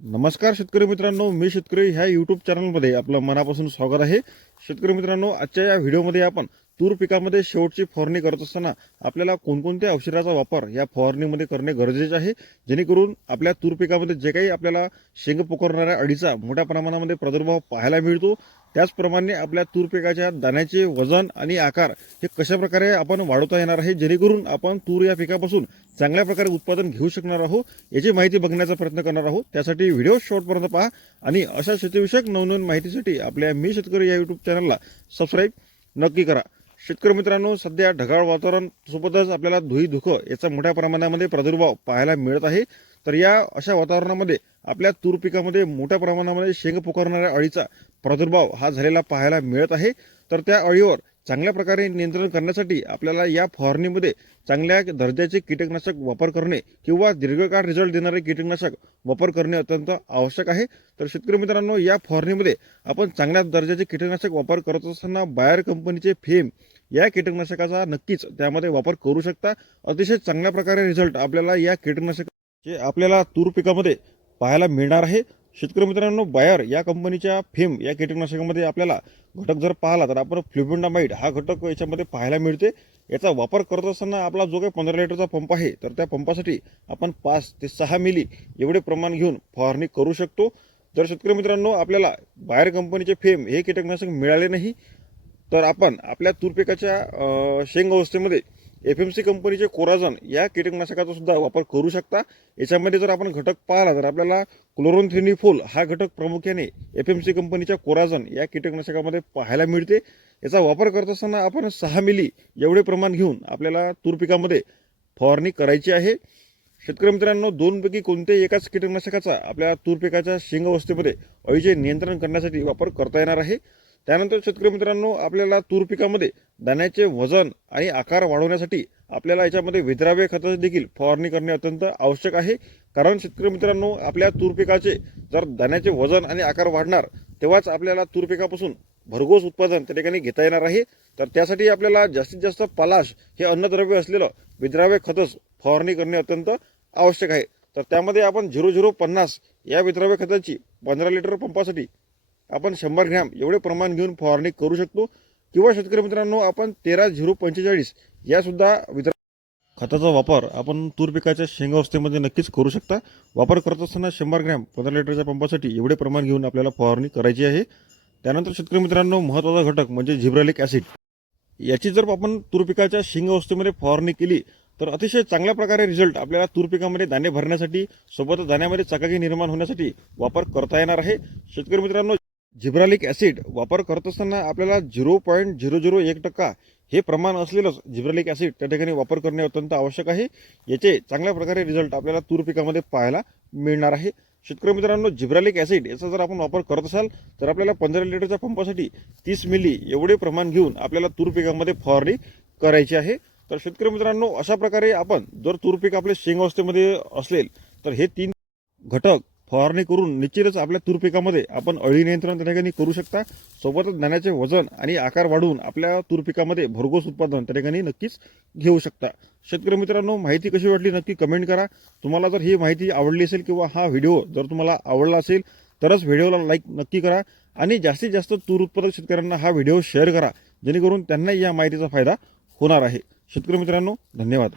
नमस्कार शेतकरी मित्रांनो मी शेतकरी ह्या यूट्यूब चॅनलमध्ये आपलं मनापासून स्वागत आहे. शेतकरी मित्रांनो आजच्या या व्हिडिओमध्ये आपण तूर पिकामध्ये शेवटची फवारणी करत असताना आपल्याला कोणकोणत्या औषधाचा वापर या फवारणीमध्ये करणे गरजेचे आहे? जेणेकरून आपल्या तूर पिकामध्ये जे काही आपल्याला शेंग पोकरणाऱ्या अडीचा मोठ्या प्रमाणामध्ये प्रादुर्भाव पाहायला मिळतो त्याचप्रमाणे आपल्या तूर पिकाच्या दाण्याचे वजन आणि आकार हे कशा प्रकारे आपण वाढवता येणार आहे? जेणेकरून आपण तूर या पिकापासून चांगल्या प्रकारे उत्पादन घेऊ शकणार आहोत याची माहिती बघण्याचा प्रयत्न करणार आहोत. त्यासाठी व्हिडिओ शॉर्टपर्यंत पहा आणि अशा शेतीविषयक नवनवीन माहितीसाठी आपल्या मी शेतकरी या यूट्यूब चॅनलला सबस्क्राईब नक्की करा. शेतकरी मित्रांनो सध्या ढगाळ वातावरण सोबतच आपल्याला धुई धुकं याचा मोठ्या प्रमाणामध्ये प्रादुर्भाव पाहायला मिळत आहे. तर या अशा वातावरणामध्ये आपल्या तूर पिकामध्ये मोठ्या प्रमाणामध्ये शेंग पुकारणाऱ्या अळीचा प्रादुर्भाव हा झालेला पाहायला मिळत आहे. तर त्या अळीवर चांगल्या प्रकारे नियंत्रण करण्यासाठी आपल्याला या फवारणीमध्ये चांगल्या दर्जाचे कीटकनाशक वापर करणे किंवा दीर्घकाळ रिझल्ट देणारे कीटकनाशक वापर करणे अत्यंत आवश्यक आहे. तर शेतकरी मित्रांनो या फवारणीमध्ये आपण चांगल्या दर्जाचे कीटकनाशक वापर करत असताना बायर कंपनीचे फेम या कीटकनाशकाचा नक्कीच त्यामध्ये वापर करू शकता. अतिशय चांगल्या प्रकारे रिझल्ट आपल्याला या कीटकनाशकाचे आपल्याला तूर पिकामध्ये पाहायला मिळणार आहे. शेतकरी मित्रांनो बायर या कंपनीच्या फेम या कीटकनाशकामध्ये आपल्याला घटक जर पाहिला तर आपण फ्ल्युबिंडामाइड हा घटक याच्यामध्ये पाहायला मिळते. याचा वापर करत असताना आपला जो काही पंधरा लिटरचा पंप आहे तर त्या पंपासाठी आपण पाच ते सहा मिली एवढे प्रमाण घेऊन फवारणी करू शकतो. जर शेतकरी मित्रांनो आपल्याला बायर कंपनीचे फेम हे कीटकनाशक मिळाले नाही तर आपण आपल्या तूरपिकाच्या शेंग अवस्थेमध्ये एफ एम सी कंपनीचे कोराझन या कीटकनाशकाचा सुद्धा वापर करू शकता. याच्यामध्ये जर आपण घटक पाहिला तर आपल्याला क्लोरोनथ्रिनिफोल हा घटक प्रामुख्याने एफ एम सी कंपनीच्या कोराझन या कीटकनाशकामध्ये पाहायला मिळते. याचा वापर करत असताना आपण सहा मिली एवढे प्रमाण घेऊन आपल्याला तूर पिकामध्ये फवारणी करायची आहे. शेतकरी मित्रांनो दोनपैकी कोणत्याही एकाच कीटकनाशकाचा आपल्या तूर पिकाच्या शेंग अवस्थेमध्ये अळीचे नियंत्रण करण्यासाठी वापर करता येणार आहे. त्यानंतर शेतकरी मित्रांनो आपल्याला तूर पिकामध्ये दाण्याचे वजन आणि आकार वाढवण्यासाठी आपल्याला याच्यामध्ये विद्राव्य खताची देखील फवारणी करणे अत्यंत आवश्यक आहे. कारण शेतकरी मित्रांनो आपल्या तूर पिकाचे जर दाण्याचे वजन आणि आकार वाढणार तेव्हाच आपल्याला तूर पिकापासून भरघोस उत्पादन त्या ठिकाणी घेता येणार आहे. तर त्यासाठी आपल्याला जास्तीत जास्त पलाश हे अन्नद्रव्य असलेलं विद्राव्य खतच फवारणी करणे अत्यंत आवश्यक आहे. तर त्यामध्ये आपण झिरो झिरो पन्नास या विद्राव्य खताची पंधरा लिटर पंपासाठी आपण शंभर ग्रॅम एवढे प्रमाण घेऊन फवारणी करू शकतो. किंवा शेतकरी मित्रांनो आपण तेरा झिरो पंचेचाळीस यासुद्धा वितरण खताचा वापर आपण तूर पिकाच्या शेंगा अवस्थेमध्ये नक्कीच करू शकता. वापर करत असताना शंभर ग्रॅम पंधरा लिटरच्या पंपासाठी एवढे प्रमाण घेऊन आपल्याला फवारणी करायची आहे. त्यानंतर शेतकरी मित्रांनो महत्त्वाचा घटक म्हणजे झिब्रालिक ॲसिड. याची जर आपण तूर पिकाच्या शेंग अवस्थेमध्ये फवारणी केली तर अतिशय चांगल्या प्रकारे रिझल्ट आपल्याला तूर पिकामध्ये दाणे भरण्यासाठी सोबत दाण्यामध्ये चकाकी निर्माण होण्यासाठी वापर करता येणार आहे. शेतकरी मित्रांनो जिब्रालिक ॲसिड वापर करत असताना आपल्याला झिरो पॉईंट झिरो झिरो एक टक्का हे प्रमाण असलेलंच जिब्रालिक ॲसिड त्या ठिकाणी वापर करणे अत्यंत आवश्यक आहे. याचे चांगल्या प्रकारे रिझल्ट आपल्याला तूर पिकामध्ये पाहायला मिळणार आहे. शेतकरी मित्रांनो जिब्रालिक ॲसिड याचा जर आपण वापर करत असाल तर आपल्याला पंधरा लिटरच्या पंपासाठी तीस मिली एवढे प्रमाण घेऊन आपल्याला तूर पिकामध्ये फवारणी करायची आहे. तर शेतकरी मित्रांनो अशा प्रकारे आपण जर तूर पीक आपले शेंग अवस्थेमध्ये असेल तर हे तीन घटक फवारणी करून निश्चितच आपल्या तूर पिकामध्ये आपण अळी नियंत्रण त्या ठिकाणी करू शकता. सोबतच दाण्याचे वजन आणि आकार वाढवून आपल्या तूर पिकामध्ये भरघोस उत्पादन त्या ठिकाणी नक्कीच घेऊ शकता. शेतकरी मित्रांनो माहिती कशी वाटली नक्की कमेंट करा. तुम्हाला जर ही माहिती आवडली असेल किंवा हा व्हिडिओ जर तुम्हाला आवडला असेल तरच व्हिडिओला लाईक नक्की करा आणि जास्तीत जास्त तूर उत्पादक शेतकऱ्यांना हा व्हिडिओ शेअर करा. जेणेकरून त्यांनाही या माहितीचा फायदा होणार आहे. शेतकरी मित्रांनो धन्यवाद.